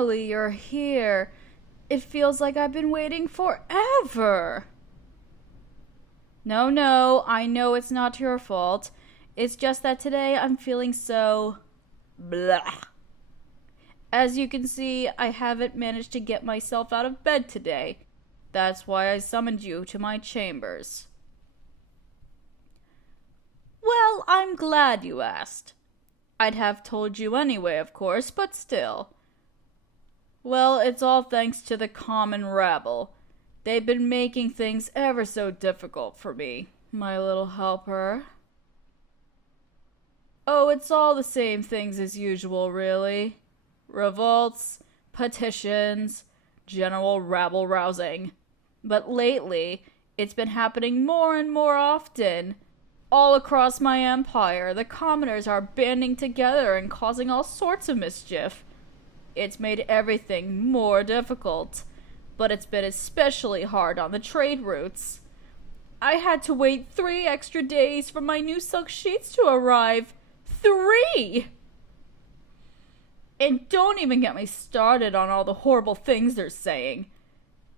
finally you're here. It feels like I've been waiting forever. No, I know it's not your fault. It's just that today I'm feeling so... blah. As you can see, I haven't managed to get myself out of bed today. That's why I summoned you to my chambers. Well, I'm glad you asked. I'd have told you anyway, of course, but still. Well, it's all thanks to the common rabble. They've been making things ever so difficult for me, my little helper. Oh, it's all the same things as usual, really. Revolts, petitions, general rabble-rousing. But lately, it's been happening more and more often. All across my empire, the commoners are banding together and causing all sorts of mischief. It's made everything more difficult, but it's been especially hard on the trade routes. I had to wait 3 extra days for my new silk sheets to arrive. 3! And don't even get me started on all the horrible things they're saying.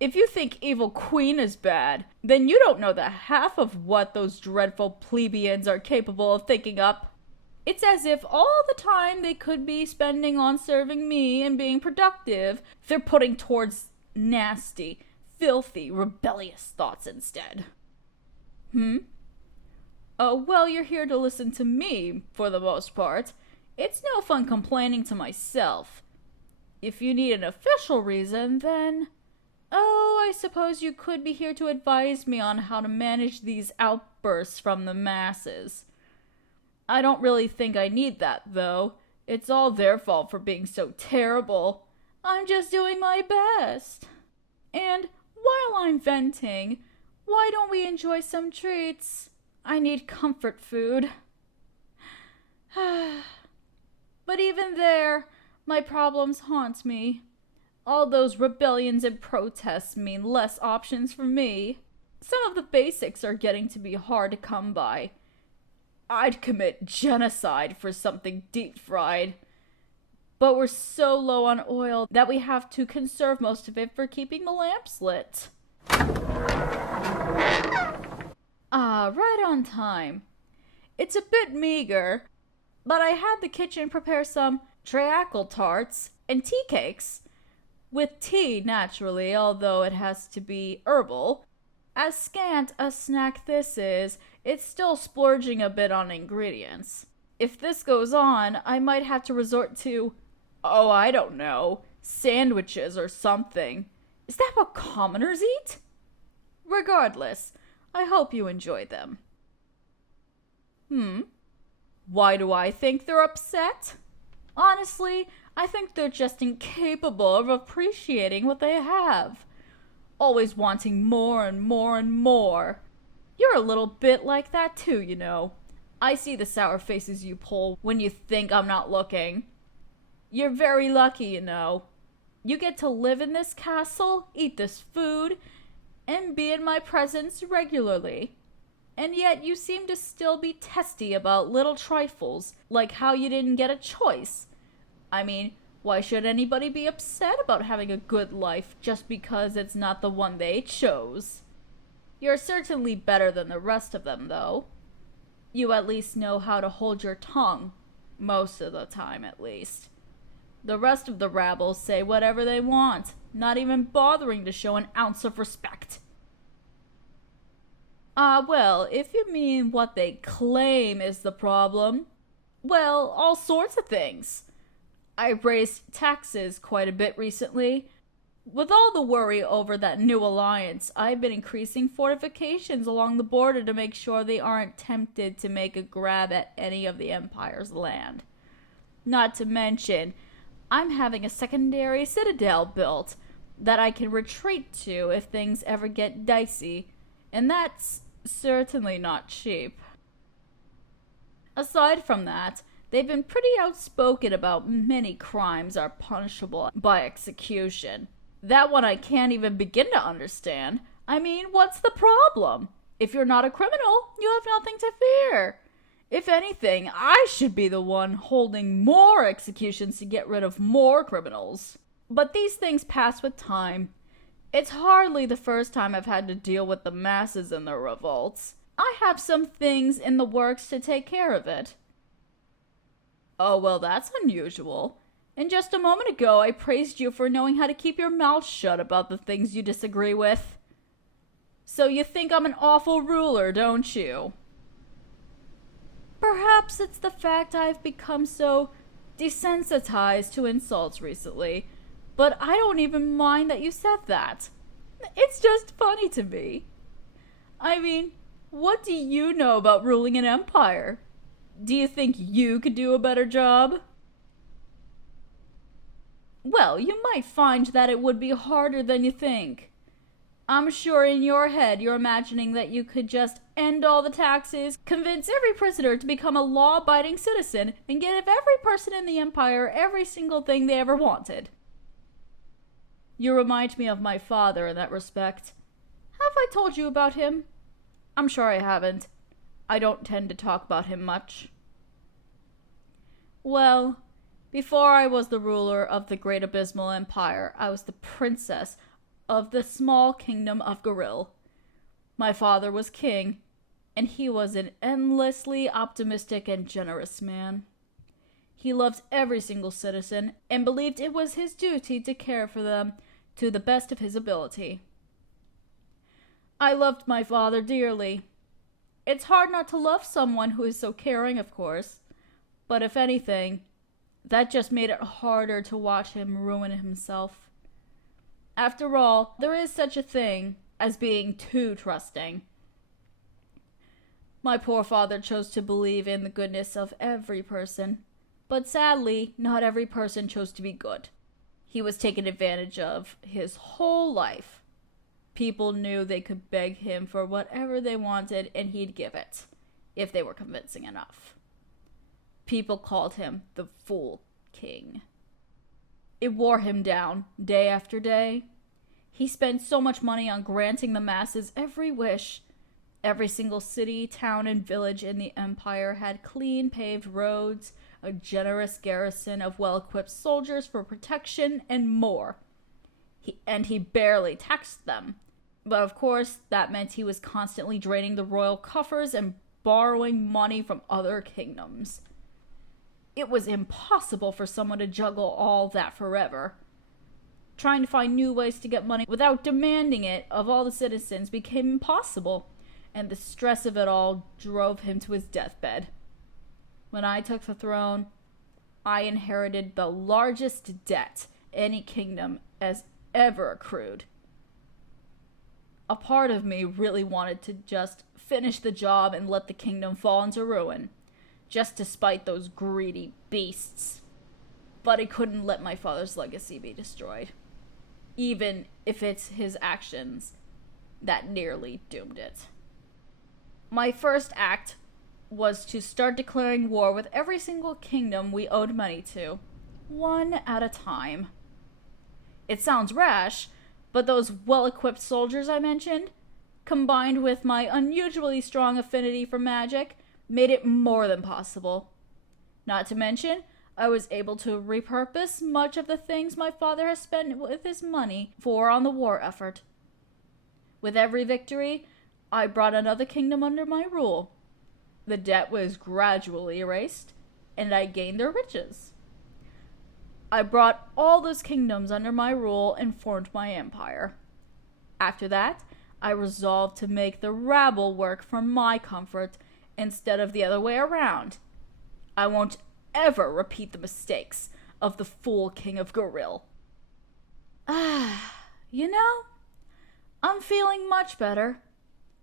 If you think Evil Queen is bad, then you don't know the half of what those dreadful plebeians are capable of thinking up. It's as if all the time they could be spending on serving me and being productive, they're putting towards nasty, filthy, rebellious thoughts instead. Oh, well, you're here to listen to me, for the most part. It's no fun complaining to myself. If you need an official reason, then... oh, I suppose you could be here to advise me on how to manage these outbursts from the masses. I don't really think I need that, though. It's all their fault for being so terrible. I'm just doing my best. And while I'm venting, why don't we enjoy some treats? I need comfort food. But even there, my problems haunt me. All those rebellions and protests mean less options for me. Some of the basics are getting to be hard to come by. I'd commit genocide for something deep-fried. But we're so low on oil that we have to conserve most of it for keeping the lamps lit. Right on time. It's a bit meager, but I had the kitchen prepare some treacle tarts and tea cakes. With tea, naturally, although it has to be herbal. As scant a snack this is, it's still splurging a bit on ingredients. If this goes on, I might have to resort to, oh, I don't know, sandwiches or something. Is that what commoners eat? Regardless, I hope you enjoy them. Why do I think they're upset? Honestly, I think they're just incapable of appreciating what they have. Always wanting more and more and more. You're a little bit like that too, you know. I see the sour faces you pull when you think I'm not looking. You're very lucky, you know. You get to live in this castle, eat this food, and be in my presence regularly. And yet you seem to still be testy about little trifles, like how you didn't get a choice. I mean, why should anybody be upset about having a good life just because it's not the one they chose? You're certainly better than the rest of them, though. You at least know how to hold your tongue. Most of the time, at least. The rest of the rabble say whatever they want, not even bothering to show an ounce of respect. Well, if you mean what they claim is the problem, well, all sorts of things. I raised taxes quite a bit recently. With all the worry over that new alliance, I've been increasing fortifications along the border to make sure they aren't tempted to make a grab at any of the Empire's land. Not to mention, I'm having a secondary citadel built that I can retreat to if things ever get dicey, and that's certainly not cheap. Aside from that, they've been pretty outspoken about many crimes are punishable by execution. That one I can't even begin to understand. I mean, what's the problem? If you're not a criminal, you have nothing to fear. If anything, I should be the one holding more executions to get rid of more criminals. But these things pass with time. It's hardly the first time I've had to deal with the masses and their revolts. I have some things in the works to take care of it. Oh, well, that's unusual. And just a moment ago, I praised you for knowing how to keep your mouth shut about the things you disagree with. So you think I'm an awful ruler, don't you? Perhaps it's the fact I've become so desensitized to insults recently, but I don't even mind that you said that. It's just funny to me. I mean, what do you know about ruling an empire? Do you think you could do a better job? Well, you might find that it would be harder than you think. I'm sure in your head you're imagining that you could just end all the taxes, convince every prisoner to become a law-abiding citizen, and give every person in the empire every single thing they ever wanted. You remind me of my father in that respect. Have I told you about him? I'm sure I haven't. I don't tend to talk about him much. Well, before I was the ruler of the Great Abysmal Empire, I was the princess of the small kingdom of Goril. My father was king, and he was an endlessly optimistic and generous man. He loved every single citizen and believed it was his duty to care for them to the best of his ability. I loved my father dearly. It's hard not to love someone who is so caring, of course, but if anything, that just made it harder to watch him ruin himself. After all, there is such a thing as being too trusting. My poor father chose to believe in the goodness of every person, but sadly, not every person chose to be good. He was taken advantage of his whole life. People knew they could beg him for whatever they wanted, and he'd give it, if they were convincing enough. People called him the Fool King. It wore him down, day after day. He spent so much money on granting the masses every wish. Every single city, town, and village in the empire had clean paved roads, a generous garrison of well-equipped soldiers for protection, and more. He barely taxed them. But of course, that meant he was constantly draining the royal coffers and borrowing money from other kingdoms. It was impossible for someone to juggle all that forever. Trying to find new ways to get money without demanding it of all the citizens became impossible, and the stress of it all drove him to his deathbed. When I took the throne, I inherited the largest debt any kingdom has ever accrued. A part of me really wanted to just finish the job and let the kingdom fall into ruin, just to spite those greedy beasts. But I couldn't let my father's legacy be destroyed, even if it's his actions that nearly doomed it. My first act was to start declaring war with every single kingdom we owed money to, one at a time. It sounds rash, but those well-equipped soldiers I mentioned, combined with my unusually strong affinity for magic, made it more than possible. Not to mention, I was able to repurpose much of the things my father has spent with his money for on the war effort. With every victory, I brought another kingdom under my rule. The debt was gradually erased, and I gained their riches. I brought all those kingdoms under my rule and formed my empire. After that, I resolved to make the rabble work for my comfort instead of the other way around. I won't ever repeat the mistakes of the Fool King of Goril. You know, I'm feeling much better.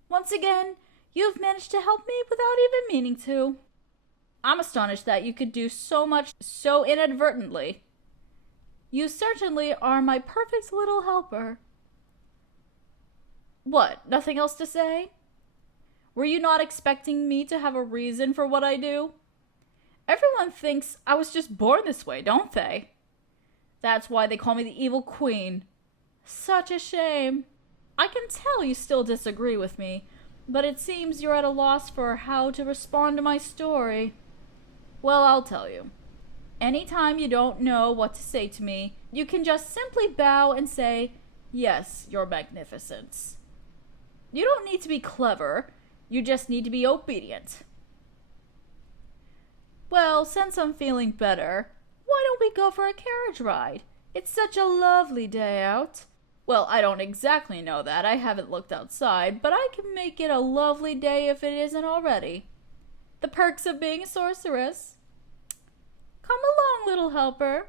Once again, you've managed to help me without even meaning to. I'm astonished that you could do so much so inadvertently. You certainly are my perfect little helper. What, nothing else to say? Were you not expecting me to have a reason for what I do? Everyone thinks I was just born this way, don't they? That's why they call me the Evil Queen. Such a shame. I can tell you still disagree with me, but it seems you're at a loss for how to respond to my story. Well, I'll tell you. Anytime you don't know what to say to me, you can just simply bow and say, "Yes, Your Magnificence." You don't need to be clever, you just need to be obedient. Well, since I'm feeling better, why don't we go for a carriage ride? It's such a lovely day out. Well, I don't exactly know that. I haven't looked outside, but I can make it a lovely day if it isn't already. The perks of being a sorceress. Come along, little helper.